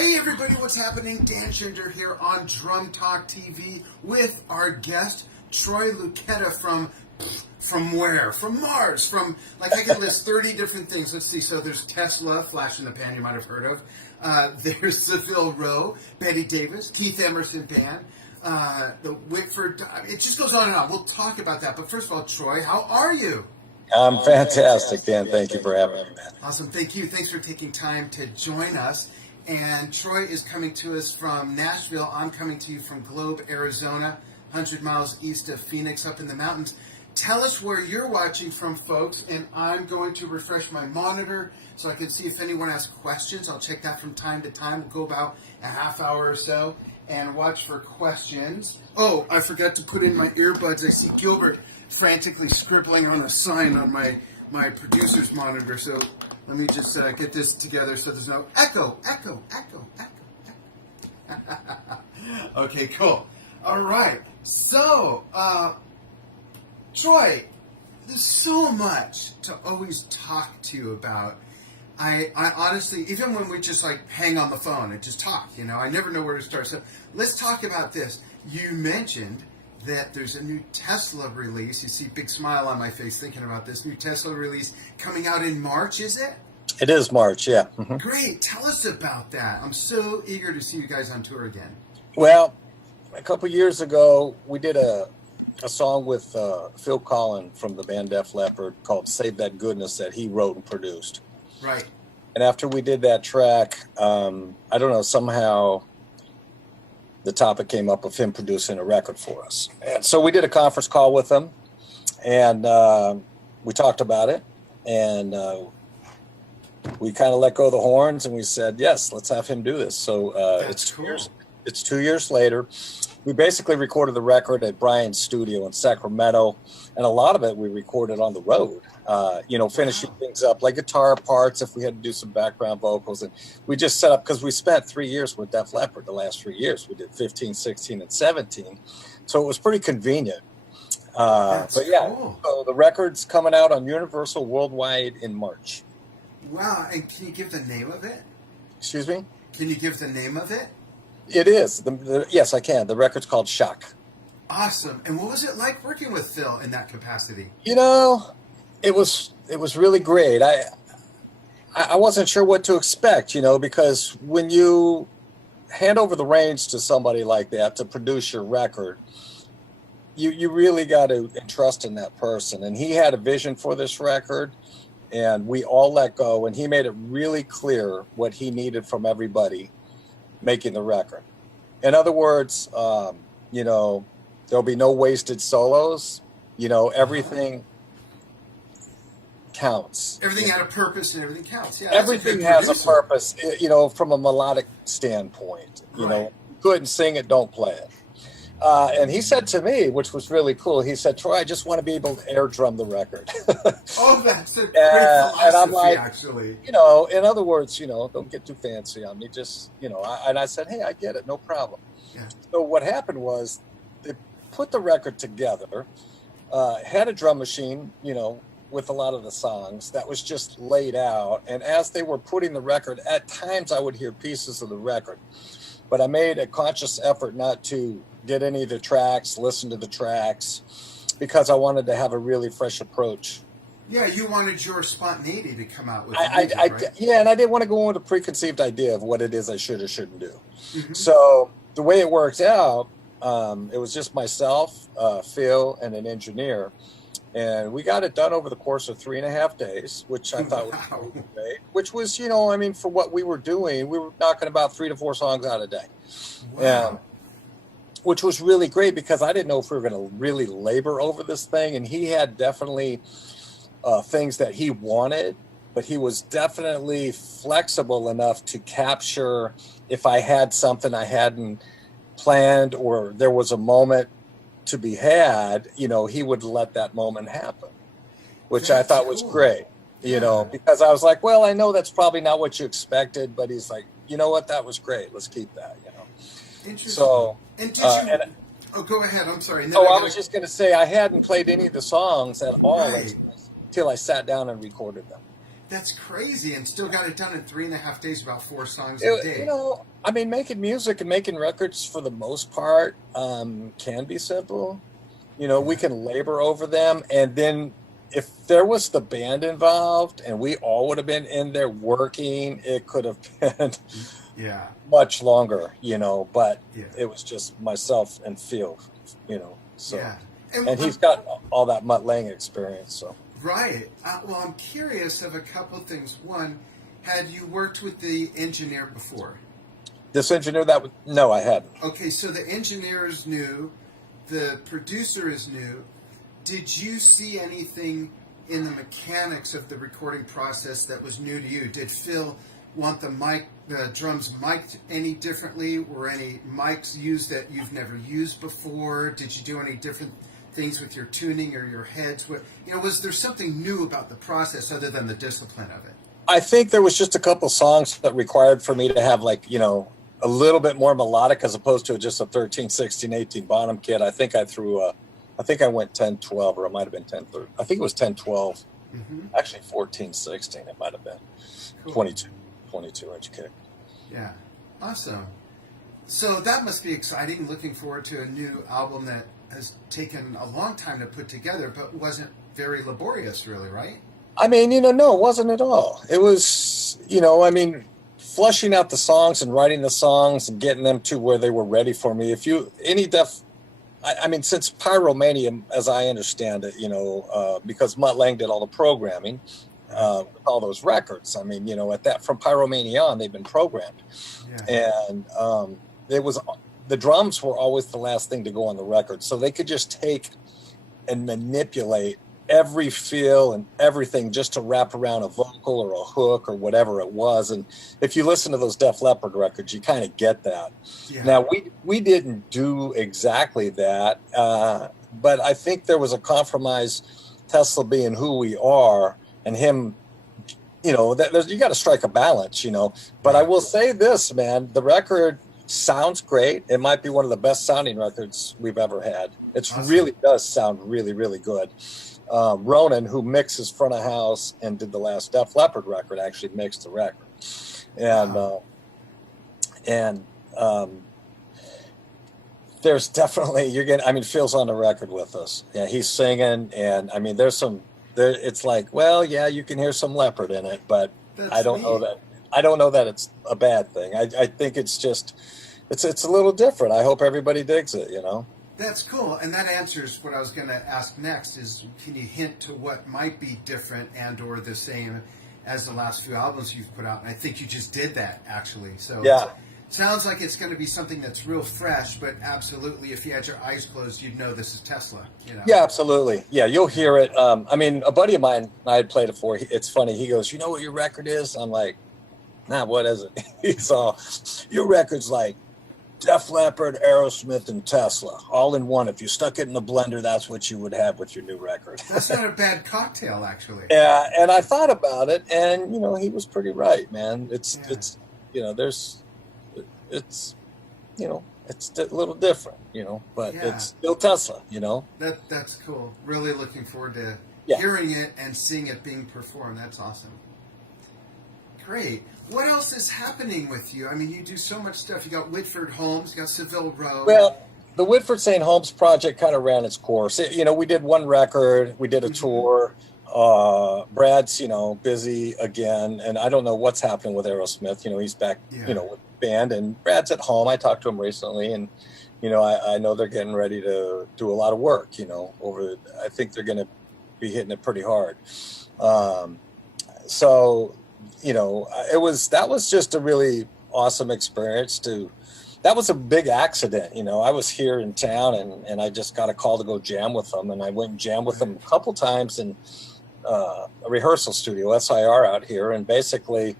Hey everybody, what's happening? Dan Shinder here on Drum Talk TV with our guest, Troy Luccketta from where? From Mars. From, like, I can list 30 different things. Let's see. So there's Tesla, Flash in the Pan, you might have heard of. There's Seville Rowe, Betty Davis, Keith Emerson Band, the Whitford. It just goes on and on. We'll talk about that. But first of all, Troy, how are you? I'm fantastic, Dan. Thank you for having me, man. Awesome. Thank you. Thanks for taking time to join us. And Troy is coming to us from Nashville. I'm coming to you from Globe, Arizona, 100 miles east of Phoenix, up in the mountains. Tell us where you're watching from, folks, and I'm going to refresh my monitor so I can see if anyone has questions. I'll check that from time to time. We'll go about a half hour or so and watch for questions. Oh, I forgot to put in my earbuds. I see Gilbert frantically scribbling on a sign on my producer's monitor, so let me just get this together so there's no echo. Okay, cool. All right. So, Troy, there's so much to always talk to you about. I honestly, even when we just like hang on the phone and just talk, I never know where to start. So let's talk about this. You mentioned that there's a new Tesla release. You see a big smile on my face thinking about this new Tesla release coming out in March, is it? It is March, yeah. Mm-hmm. Great. Tell us about that. I'm so eager to see you guys on tour again. Well, a couple years ago, we did a song with Phil Collin from the band Def Leppard called Save That Goodness that he wrote and produced. Right. And after we did that track, I don't know, somehow the topic came up of him producing a record for us. And so we did a conference call with him, and we talked about it, and we kind of let go of the horns, and we said, yes, let's have him do this. So it's cool. It's 2 years later. We basically recorded the record at Brian's studio in Sacramento, and a lot of it we recorded on the road, finishing things up, like guitar parts, if we had to do some background vocals. And we just set up, because we spent 3 years with Def Leppard the last 3 years. We did 15, 16, and 17. So it was pretty convenient. But yeah, cool. So the record's coming out on Universal Worldwide in March. Wow, and can you give the name of it? Excuse me? Can you give the name of it? It is. Yes, I can. The record's called Shock. Awesome. And what was it like working with Phil in that capacity? It was really great. I wasn't sure what to expect, because when you hand over the reins to somebody like that to produce your record, you really got to entrust in that person. And he had a vision for this record, and we all let go, and he made it really clear what he needed from everybody making the record. In other words, there'll be no wasted solos. Everything counts. Everything had a purpose and everything counts. Yeah, everything has a purpose, from a melodic standpoint. You couldn't sing it, don't play it. And he said to me, which was really cool, he said, Troy, I just want to be able to air drum the record. Oh, that's a great philosophy, and I'm like, actually. In other words, don't get too fancy on me. Just, and I said, hey, I get it. No problem. Yeah. So what happened was they put the record together, had a drum machine, with a lot of the songs that was just laid out. And as they were putting the record, at times I would hear pieces of the record. But I made a conscious effort not to get any of the tracks, listen to the tracks, because I wanted to have a really fresh approach. Yeah, you wanted your spontaneity to come out with music, right? Yeah, and I didn't want to go with a preconceived idea of what it is I should or shouldn't do. Mm-hmm. So the way it worked out, it was just myself, Phil, and an engineer. And we got it done over the course of 3.5 days, which I thought was really great. Which was, for what we were doing, we were knocking about 3 to 4 songs out a day. Wow. Which was really great, because I didn't know if we were going to really labor over this thing. And he had definitely things that he wanted, but he was definitely flexible enough to capture if I had something I hadn't planned, or there was a moment to be had, he would let that moment happen, which that's I thought cool. was great, because I was like, well, I know that's probably not what you expected, but he's like, you know what, that was great. Let's keep that, Interesting. So, and did you, go ahead. I'm sorry. I was just going to say, I hadn't played any of the songs at all until I sat down and recorded them. That's crazy, and still got it done in 3.5 days, about 4 songs a day. You know, I mean, making music and making records for the most part can be simple. You know, we can labor over them, and then if there was the band involved and we all would have been in there working, it could have been much longer, you know, but it was just myself and Phil, you know, so and he's got all that Mutt Lange experience, so right. Well, I'm curious of a couple of things. One, had you worked with the engineer before? This engineer no, I hadn't. Okay, so the engineer is new, the producer is new. Did you see anything in the mechanics of the recording process that was new to you? Did Phil want the drums mic'd any differently? Were any mics used that you've never used before? Did you do any different things with your tuning or your heads? Was there something new about the process other than the discipline of it? I think there was just a couple songs that required for me to have, like, you know, a little bit more melodic as opposed to just a 13, 16, 18 bottom kit. I think I went 10, 12, or it might have been 10, 13. I think it was 10, 12. Actually 14, 16 it might have been. Cool. 22 inch kick. Yeah, awesome. So that must be exciting. Looking forward to a new album that has taken a long time to put together, but wasn't very laborious, really, right? I mean, you know, no, it wasn't at all. It was, you know, I mean, flushing out the songs and writing the songs and getting them to where they were ready for me. I mean, since Pyromania, as I understand it, you know, because Mutt Lange did all the programming, all those records. I mean, you know, from Pyromania on, they've been programmed, and the drums were always the last thing to go on the record, so they could just take and manipulate every feel and everything just to wrap around a vocal or a hook or whatever it was. And if you listen to those Def Leppard records, you kind of get that. Now we didn't do exactly that, but I think there was a compromise, Tesla being who we are and him, you know, you got to strike a balance, you know. But I will say this, man, the record sounds great. It might be one of the best sounding records we've ever had. It really does sound really, really good. Ronan, who mixes front of house and did the last Def Leppard record, actually mixed the record. And there's definitely, Phil's on the record with us. Yeah, he's singing, and I mean, it's like, well, yeah, you can hear some Leopard in it, but I don't know that it's a bad thing. I think it's just, it's a little different. I hope everybody digs it, you know? That's cool, and that answers what I was going to ask next is, can you hint to what might be different and or the same as the last few albums you've put out? And I think you just did that, actually. So it sounds like it's going to be something that's real fresh, but absolutely, if you had your eyes closed, you'd know this is Tesla. You know? Yeah, absolutely. Yeah, you'll hear it. I mean, a buddy of mine, I had played it for, it's funny, he goes, you know what your record is? I'm like, nah, what is it? He's all, your record's like Def Leppard, Aerosmith, and Tesla, all in one. If you stuck it in a blender, that's what you would have with your new record. That's not a bad cocktail, actually. Yeah, and I thought about it, and, you know, he was pretty right, man. It's you know, it's a little different, you know, but it's still Tesla, you know. That's cool. Really looking forward to hearing it and seeing it being performed. That's awesome. Great. What else is happening with you? I mean, you do so much stuff. You got Whitford Holmes, you got Seville Row. Well, the Whitford St. Holmes project kind of ran its course. You know, we did one record, we did a tour. Brad's, you know, busy again, and I don't know what's happening with Aerosmith. You know, he's back, you know, with the band, and Brad's at home. I talked to him recently, and, you know, I know they're getting ready to do a lot of work, you know, I think they're going to be hitting it pretty hard. So, you know, that was just a really awesome experience that was a big accident. You know, I was here in town and I just got a call to go jam with them, and I went and jammed with them a couple times in a rehearsal studio, SIR out here. And basically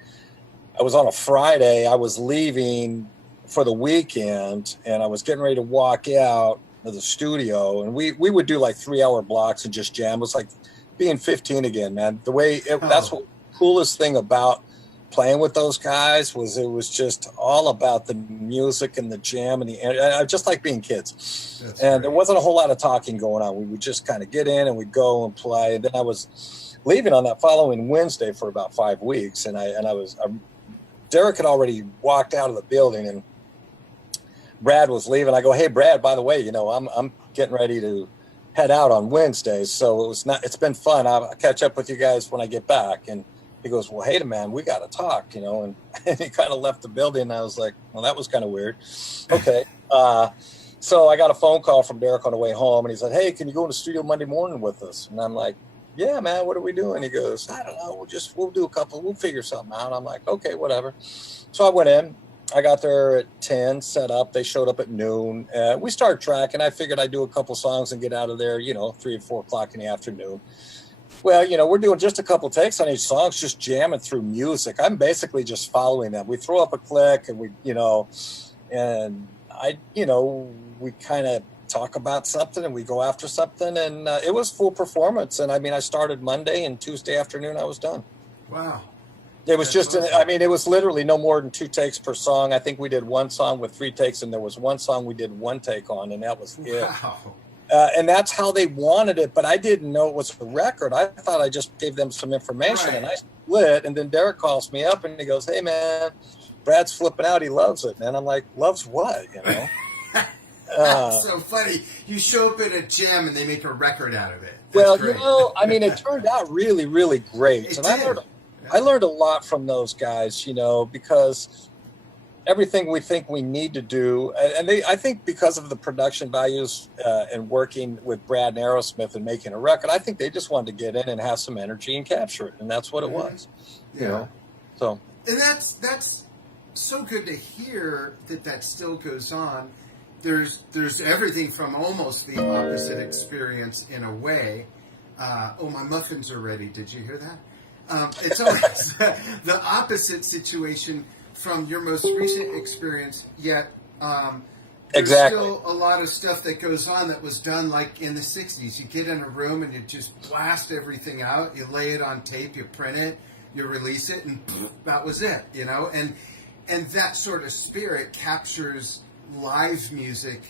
I was on a Friday, I was leaving for the weekend and I was getting ready to walk out of the studio, and we would do like 3-hour blocks and just jam. It was like being 15 again, man. That's what coolest thing about playing with those guys was it was just all about the music and the jam and I just like being kids. There wasn't a whole lot of talking going on. We would just kind of get in and we'd go and play. And then I was leaving on that following Wednesday for about 5 weeks. And Derek had already walked out of the building, and Brad was leaving. I go, hey, Brad, by the way, I'm getting ready to head out on Wednesdays. So it's been fun. I'll catch up with you guys when I get back. And he goes, well, hey, man, we got to talk, and he kind of left the building. And I was like, well, that was kind of weird. Okay. So I got a phone call from Derek on the way home, and he said, hey, can you go in the studio Monday morning with us? And I'm like, yeah, man, what are we doing? He goes, I don't know. We'll figure something out. I'm like, okay, whatever. So I went in. I got there at 10, set up. They showed up at noon. We started tracking. I figured I'd do a couple songs and get out of there, 3 or 4 o'clock in the afternoon. Well, we're doing just a couple takes on each song, just jamming through music. I'm basically just following them. We throw up a click, and we kind of talk about something, and we go after something, and it was full performance. And I started Monday, and Tuesday afternoon I was done. Wow. It was it was literally no more than 2 takes per song. I think we did one song with 3 takes, and there was one song we did 1 take on, and that was it. Wow. And that's how they wanted it, but I didn't know it was a record. I thought I just gave them some information, right. And I split. And then Derek calls me up, and he goes, hey, man, Brad's flipping out. He loves it. And I'm like, loves what, That's so funny. You show up at a jam, and they make a record out of it. That's great. it turned out really, really great. I learned a lot from those guys, because everything we think we need to do, and I think because of the production values and working with Brad and Aerosmith and making a record, I think they just wanted to get in and have some energy and capture it, and that's what it was. Yeah. So. And that's so good to hear that still goes on. There's everything from almost the opposite experience in a way. My muffins are ready. Did you hear that? It's always the opposite situation from your most recent experience, yet there's still a lot of stuff that goes on that was done like in the 60s. You get in a room and you just blast everything out. You lay it on tape, you print it, you release it, and that was it, And that sort of spirit captures live music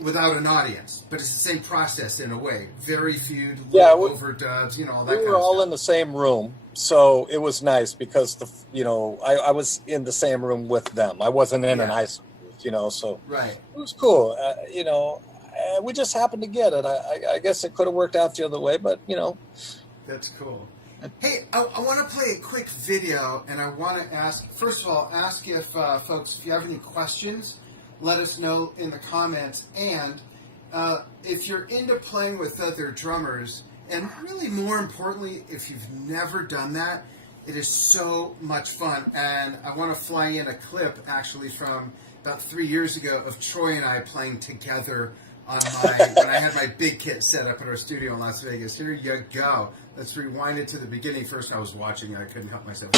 without an audience, but it's the same process in a way. Very few overdubs, all that. We were all in the same room, so it was nice because I was in the same room with them. I wasn't in an ice booth, so right. It was cool. We just happened to get it. I guess it could have worked out the other way, but That's cool. Hey, I want to play a quick video, and I want to ask if folks, if you have any questions, let us know in the comments. And if you're into playing with other drummers, and really more importantly, if you've never done that, it is so much fun. And I want to fly in a clip actually from about 3 years ago of Troy and I playing together on when I had my big kit set up at our studio in Las Vegas. Here you go. Let's rewind it to the beginning. First, I was watching and I couldn't help myself.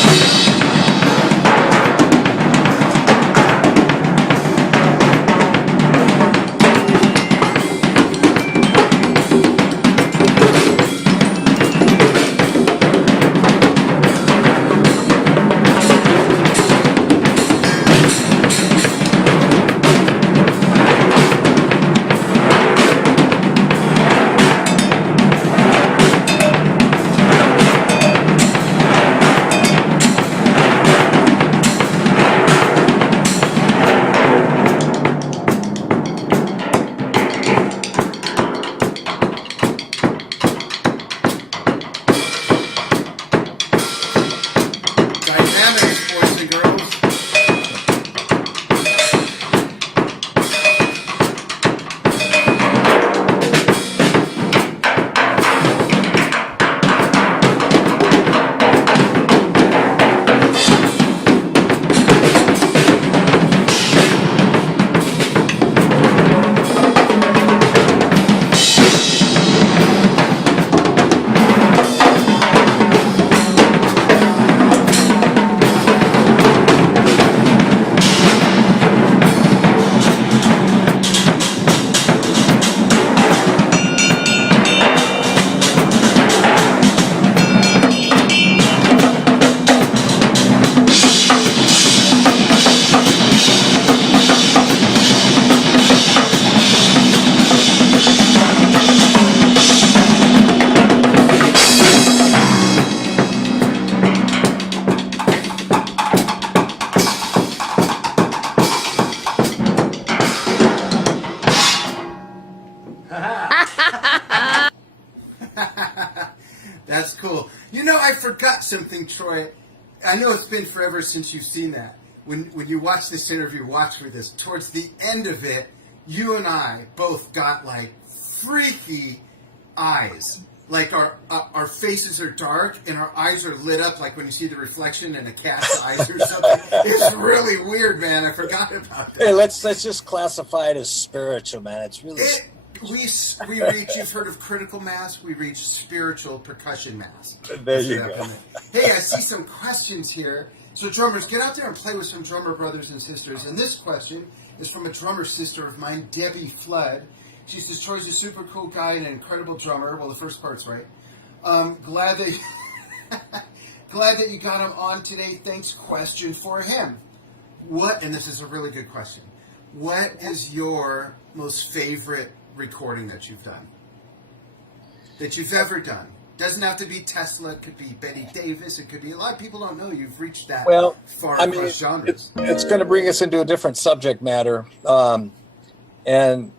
something, Troy. I know it's been forever since you've seen that. When you watch this interview, watch for this. Towards the end of it, you and I both got like freaky eyes. Like our faces are dark and our eyes are lit up like when you see the reflection in a cat's eyes or something. It's really weird, man. I forgot about that. Hey, let's just classify it as spiritual, man. It's really... We reach, you've heard of critical mass, we reach spiritual percussion mass. There you go. Hey, I see some questions here. So drummers, get out there and play with some drummer brothers and sisters. And this question is from a drummer sister of mine, Debbie Flood. She says, Troy's a super cool guy and an incredible drummer. Well, the first part's right. Glad that you got him on today. Thanks. Question for him. And this is a really good question. What is your most favorite recording that you've done? That you've ever done? Doesn't have to be Tesla. It could be Betty Davis. It could be... A lot of people don't know you've reached that far across genres. It's going to bring us into a different subject matter. And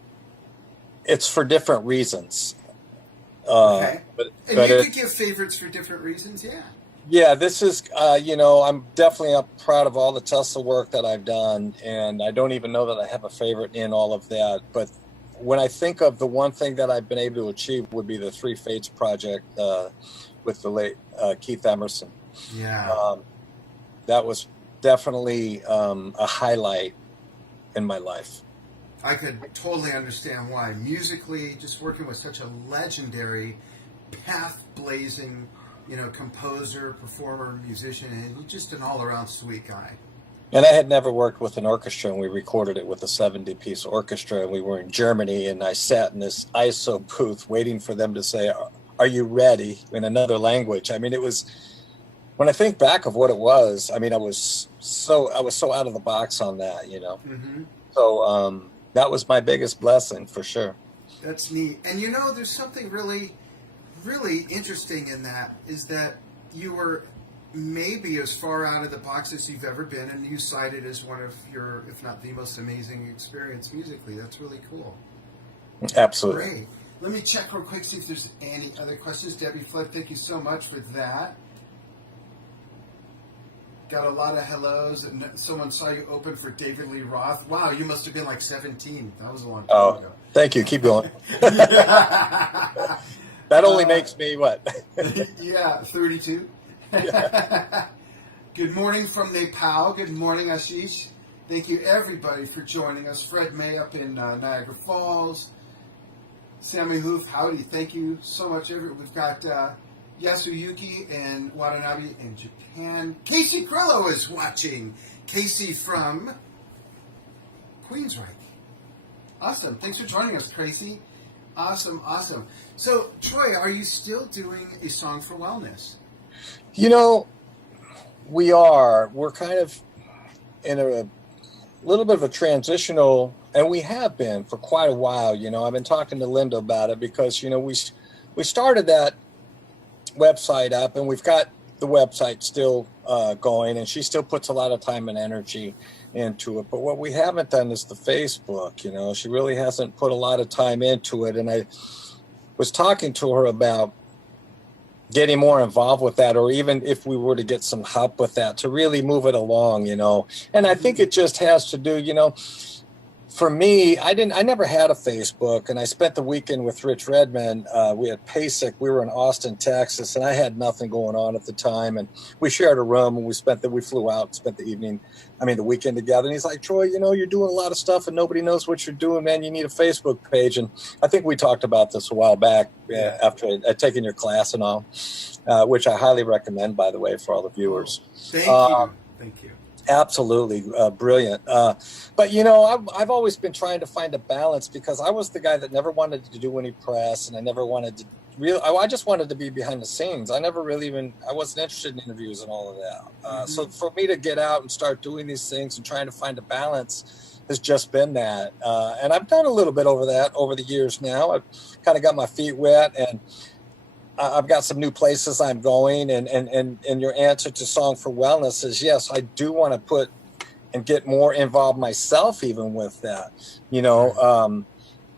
it's for different reasons. Okay. And you could give favorites for different reasons, yeah. Yeah, this is, I'm definitely proud of all the Tesla work that I've done, and I don't even know that I have a favorite in all of that. But when I think of the one thing that I've been able to achieve would be the Three Fates project with the late Keith Emerson. Yeah. That was definitely a highlight in my life. I could totally understand why. Musically, just working with such a legendary, path-blazing, composer, performer, musician, and he's just an all-around sweet guy. And I had never worked with an orchestra, and we recorded it with a 70-piece orchestra, and we were in Germany, and I sat in this ISO booth waiting for them to say, "Are you ready?" in another language. I mean, it was, when I think back of what it was, I mean, I was so out of the box on that, Mm-hmm. So that was my biggest blessing, for sure. That's neat. And there's something really, really interesting in that, is that you were maybe as far out of the box as you've ever been, and you cite it as one of your, if not the most amazing experience musically. That's really cool. Absolutely. Great. Let me check real quick, see if there's any other questions. Debbie Flip, thank you so much for that. Got a lot of hellos, and someone saw you open for David Lee Roth. Wow, you must have been like 17. That was a long time ago. Thank you. Keep going. That only makes me what? Yeah, 32. Yeah. Good morning from Nepal. Good morning, Ashish. Thank you, everybody, for joining us. Fred May up in Niagara Falls. Sammy Hoof, howdy. Thank you so much. We've got Yasuyuki and Watanabe in Japan. Casey Crillo is watching. Casey from Queensryche. Awesome. Thanks for joining us, Casey. Awesome. So, Troy, are you still doing a Song for Wellness? We are. We're kind of in a little bit of a transitional, and we have been for quite a while. I've been talking to Linda about it because, we started that website up, and we've got the website still going, and she still puts a lot of time and energy into it. But what we haven't done is the Facebook. She really hasn't put a lot of time into it, and I was talking to her about getting more involved with that, or even if we were to get some help with that to really move it along, and I think it just has to do, for me, I never had a Facebook, and I spent the weekend with Rich Redmond. We had PASIC. We were in Austin, Texas, and I had nothing going on at the time. And we shared a room, and we flew out and spent the weekend together. And he's like, Troy, you're doing a lot of stuff, and nobody knows what you're doing, man. You need a Facebook page. And I think we talked about this a while back after I'd taken your class and all, which I highly recommend, by the way, for all the viewers. Thank you. Absolutely brilliant. But, I've always been trying to find a balance because I was the guy that never wanted to do any press, and I never wanted to I just wanted to be behind the scenes. I never really I wasn't interested in interviews and all of that. So for me to get out and start doing these things and trying to find a balance has just been that. And I've done a little bit over the years now. I've kind of got my feet wet, and I've got some new places I'm going, and your answer to Song for Wellness is yes, I do want to put and get more involved myself even with that,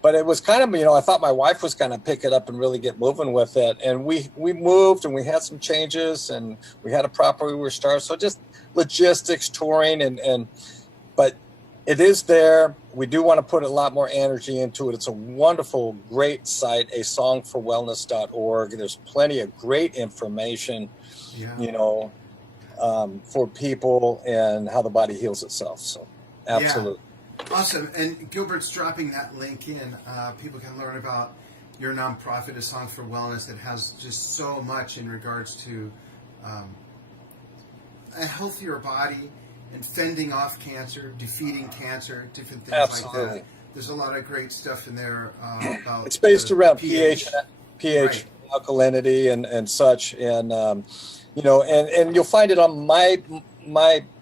but it was kind of, I thought my wife was going to pick it up and really get moving with it. And we moved and we had some changes and we had a property we were starting. So just logistics, touring, but it is there. We do want to put a lot more energy into it. It's a wonderful, great site, asongforwellness.org. There's plenty of great information, for people and how the body heals itself. So absolutely. Yeah. Awesome. And Gilbert's dropping that link in. People can learn about your nonprofit, A Song for Wellness, that has just so much in regards to a healthier body and fending off cancer, defeating cancer, different things Absolutely. like that. There's a lot of great stuff in there about it's based around pH right. alkalinity and such, and and you'll find it on my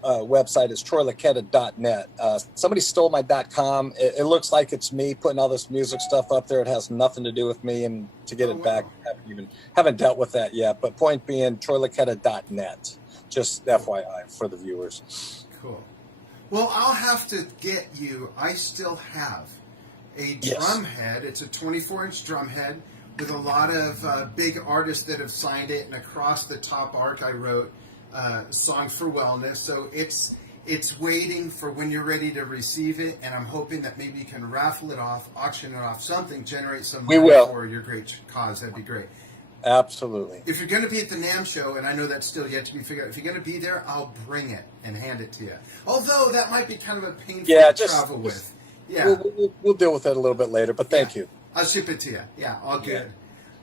website is troylucketta.net. Somebody stole my .com. It looks like it's me putting all this music stuff up there. It has nothing to do with me, and to get it back, haven't dealt with that yet. But point being, troylucketta.net. Just FYI for the viewers. Cool. Well, I'll have to get you. I still have a drum head. It's a 24-inch drum head with a lot of big artists that have signed it, and across the top arc I wrote Songs for Wellness. So it's waiting for when you're ready to receive it, and I'm hoping that maybe you can raffle it off, auction it off, something, generate some money for your great cause. That'd be great. Absolutely. If you're going to be at the NAMM show, and I know that's still yet to be figured out, if you're going to be there, I'll bring it and hand it to you. Although that might be kind of a painful to travel with. Yeah. We'll deal with that a little bit later, but thank you. I'll ship it to you. Yeah, all good. Yeah.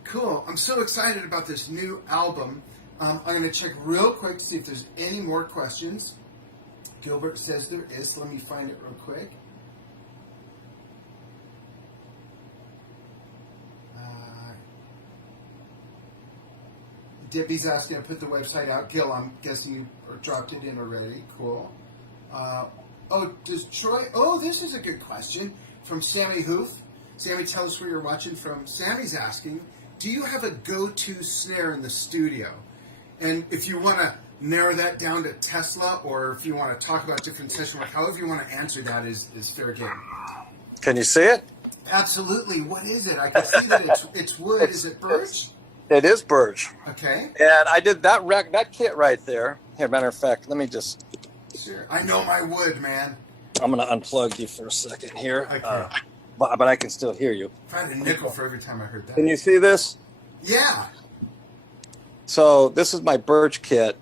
Cool. I'm so excited about this new album. I'm going to check real quick to see if there's any more questions. Gilbert says there is. So let me find it real quick. Debbie's asking to put the website out. Gil, I'm guessing you dropped it in already. Cool. Does Troy... Oh, this is a good question from Sammy Hoof. Sammy, tell us where you're watching from. Sammy's asking, do you have a go-to snare in the studio? And if you want to narrow that down to Tesla, or if you want to talk about different session work, however you want to answer that is fair game. Can you see it? Absolutely. What is it? I can see that it's wood. Is it birch? It is birch. Okay. And I did that kit right there. Here, matter of fact, let me just... Sure. I know my wood, man. I'm going to unplug you for a second here. Okay. But I can still hear you. Find a nickel for every time I heard that. Can you see this? Yeah. So this is my birch kit,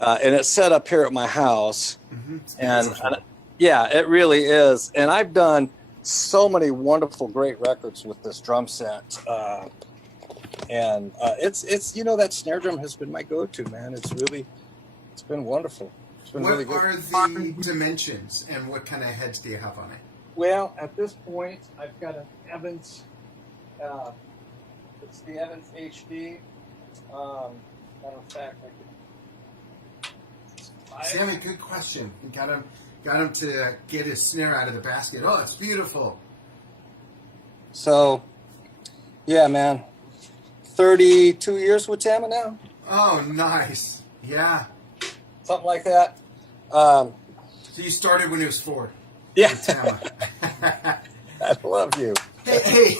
and it's set up here at my house. Mm-hmm. And yeah, it really is. And I've done so many wonderful, great records with this drum set. And it's that snare drum has been my go-to, man. It's been wonderful. It's been really good. What are the dimensions, and what kind of heads do you have on it? Well, at this point, I've got an Evans. It's the Evans HD. Matter of fact, Sammy, good question. You got him to get his snare out of the basket. Oh, it's beautiful. So, yeah, man. 32 years with Tama now. Oh, nice. Yeah. Something like that. So you started when he was 4. Yeah. Tama. I love you. Hey,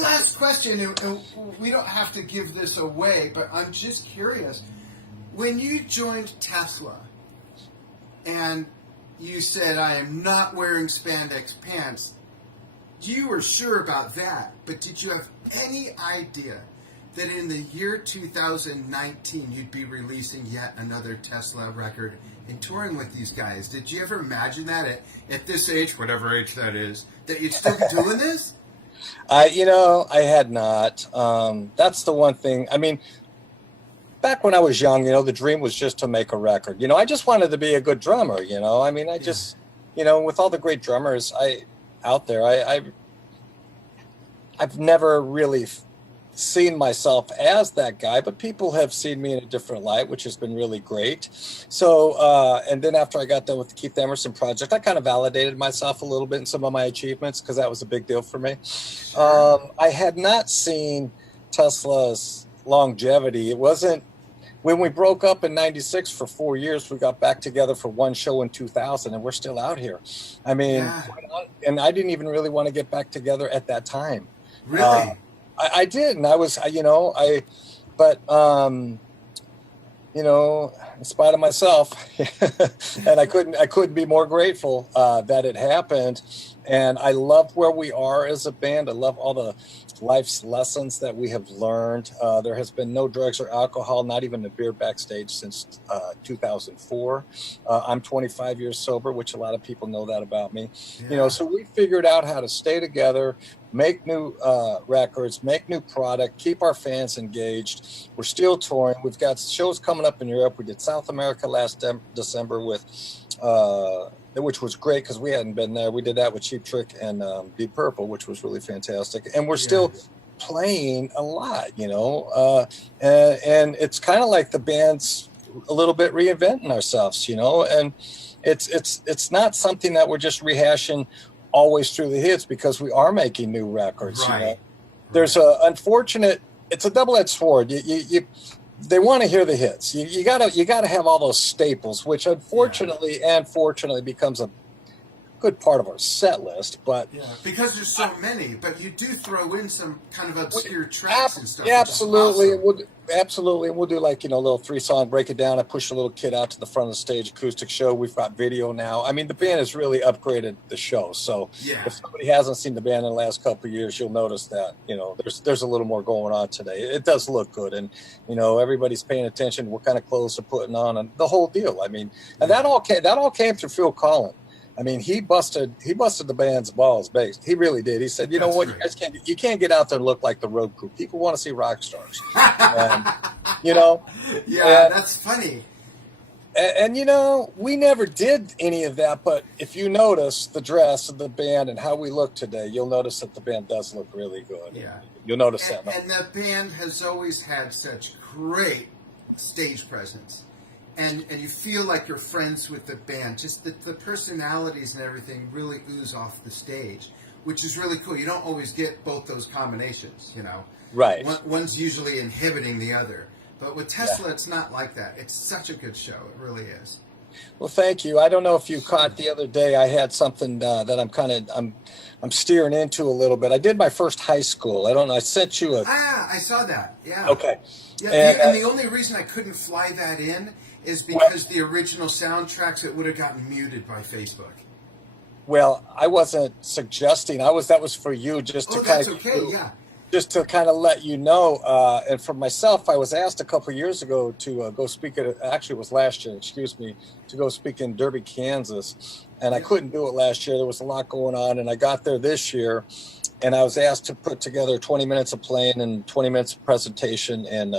last question. And we don't have to give this away, but I'm just curious. When you joined Tesla and you said, I am not wearing spandex pants, you were sure about that, but did you have any idea that in the year 2019 you'd be releasing yet another Tesla record and touring with these guys? Did you ever imagine that at this age, whatever age that is, that you'd still be doing this? I had not. That's the one thing. I mean, back when I was young, the dream was just to make a record. I just wanted to be a good drummer, I mean, I just, with all the great drummers out there, I've never really seen myself as that guy, but people have seen me in a different light, which has been really great. So, and then after I got done with the Keith Emerson project, I kind of validated myself a little bit in some of my achievements, because that was a big deal for me. I had not seen Tesla's longevity. It wasn't when we broke up in '96 for 4 years, we got back together for one show in 2000, and we're still out here. I mean, Yeah. and I didn't even really want to get back together at that time. Really? I did, and I was, but in spite of myself, and I couldn't be more grateful that it happened. And I love where we are as a band. I love all the life's lessons that we have learned. There has been no drugs or alcohol, not even a beer backstage since 2004. I'm 25 years sober, which a lot of people know that about me. Yeah. So we figured out how to stay together, make new records, make new product, keep our fans engaged. We're still touring. We've got shows coming up in Europe. We did South America last December with, which was great because we hadn't been there. We did that with Cheap Trick and Deep Purple, which was really fantastic. And we're still playing a lot, and it's kind of like the band's a little bit reinventing ourselves, and it's not something that we're just rehashing always through the hits, because we are making new records. Right. There's it's a double-edged sword. They want to hear the hits. You gotta have all those staples, which unfortunately and fortunately becomes a good part of our set list. But because there's so many, but you do throw in some kind of obscure tracks and stuff. Yeah, absolutely. Awesome. We'll do like, a little 3-song, break it down. I push a little kid out to the front of the stage, acoustic show. We've got video now. I mean, the band has really upgraded the show. So if somebody hasn't seen the band in the last couple of years, you'll notice that, there's a little more going on today. It does look good. And, everybody's paying attention to what kind of clothes they're putting on and the whole deal. I mean, and that all came through Phil Collin. I mean, he busted the band's balls based. He really did. He said, what, you guys can't get out there and look like the road crew. People want to see rock stars. And, that's funny. And we never did any of that. But if you notice the dress of the band and how we look today, you'll notice that the band does look really good. Yeah. You'll notice that. And the band has always had such great stage presence. And you feel like you're friends with the band. Just the personalities and everything really ooze off the stage, which is really cool. You don't always get both those combinations, Right. One's usually inhibiting the other. But with Tesla, it's not like that. It's such a good show. It really is. Well, thank you. I don't know if you caught the other day. I had something that I'm steering into a little bit. I did my first high school. I don't know. I sent you a. I saw that. Yeah. Okay. Yeah, and the only reason I couldn't fly that in is because the original soundtracks, it would have gotten muted by Facebook. Well, I wasn't suggesting. That was for you, just to kind of. Okay. Yeah. Just to kind of let you know, and for myself, I was asked a couple of years ago to go speak actually it was last year, to go speak in Derby, Kansas. And I couldn't do it last year. There was a lot going on. And I got there this year, and I was asked to put together 20 minutes of playing and 20 minutes of presentation and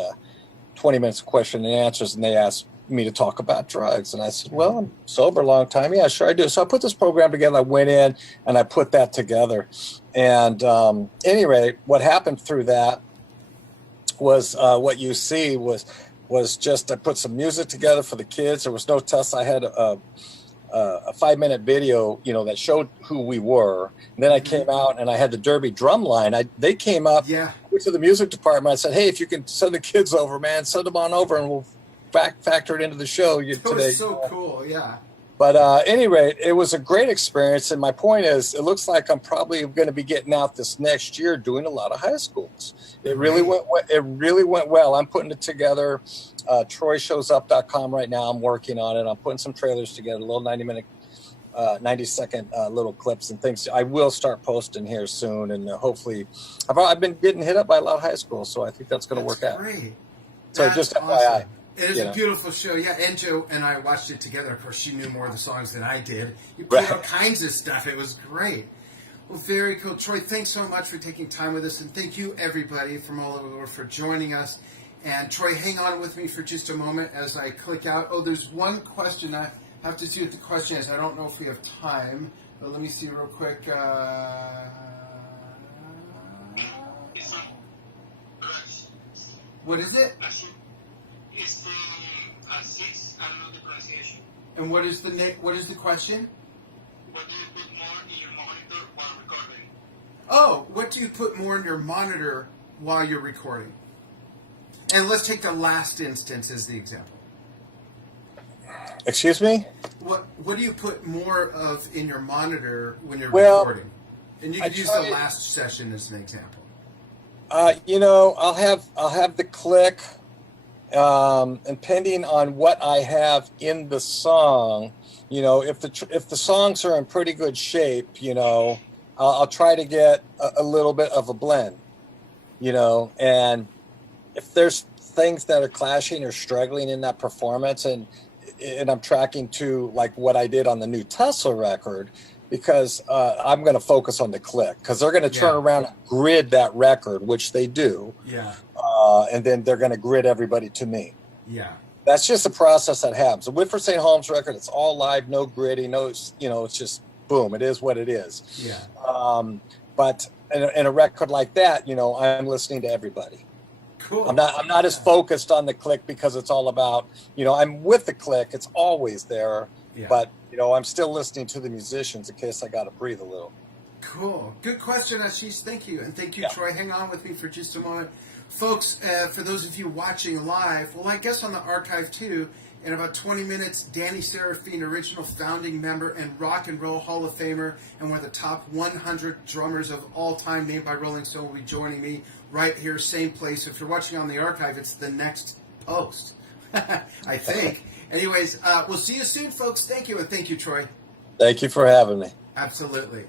20 minutes of question and answers. And they asked me to talk about drugs. And I said, well, I'm sober a long time. Yeah, sure I do. So I put this program together. I went in and I put that together. And any rate, what happened through that was what you see was just I put some music together for the kids. There was no test. I had a 5-minute video, that showed who we were. And then I came out and I had the Derby drum line. They came up to the music department. I said, hey, if you can send the kids over, man, send them on over and we'll factor it into the show today. That was so cool, yeah. But any rate, it was a great experience. And my point is, it looks like I'm probably going to be getting out this next year doing a lot of high schools. It really went well. I'm putting it together. TroyShowsUp.com right now. I'm working on it. I'm putting some trailers together, little 90-second little clips and things. I will start posting here soon. And hopefully, I've been getting hit up by a lot of high schools. So I think that's going to work out. Great. So just FYI. It is a beautiful show. Yeah, Enjo and I watched it together. Of course, she knew more of the songs than I did. You played all kinds of stuff. It was great. Well, very cool. Troy, thanks so much for taking time with us. And thank you, everybody, from all over the world for joining us. And Troy, hang on with me for just a moment as I click out. Oh, there's one question. I have to see what the question is. I don't know if we have time. But let me see real quick. What is it? It's from 6. I don't know the pronunciation. And what is the question? What do you put more in your monitor while recording? Oh, what do you put more in your monitor while you're recording? And let's take the last instance as the example. Excuse me? What do you put more of in your monitor when you're Well, recording? And you I could use try- the last session as an example. I'll have the click, and depending on what I have in the song, if the songs are in pretty good shape, I'll try to get a little bit of a blend, and if there's things that are clashing or struggling in that performance, and I'm tracking to like what I did on the new Tesla record, because I'm going to focus on the click, because they're going to turn around and grid that record, which they do. Yeah. And then they're going to grid everybody to me. Yeah. That's just a process that happens. The Whitford St. Holmes record, it's all live, no gridding, it's just boom, it is what it is. Yeah. But in a record like that, I'm listening to everybody. Cool. I'm not as focused on the click, because it's all about, I'm with the click, it's always there. Yeah. But, I'm still listening to the musicians in case I got to breathe a little. Cool. Good question, Ashish. Thank you. And thank you, Yeah. Troy. Hang on with me for just a moment. Folks, for those of you watching live, well, I guess on the archive too, in about 20 minutes, Danny Serafine, original founding member and Rock and Roll Hall of Famer, and one of the top 100 drummers of all time, named by Rolling Stone, will be joining me right here, same place. If you're watching on the archive, it's the next post, I think. Anyways, we'll see you soon, folks. Thank you, and thank you, Troy. Thank you for having me. Absolutely.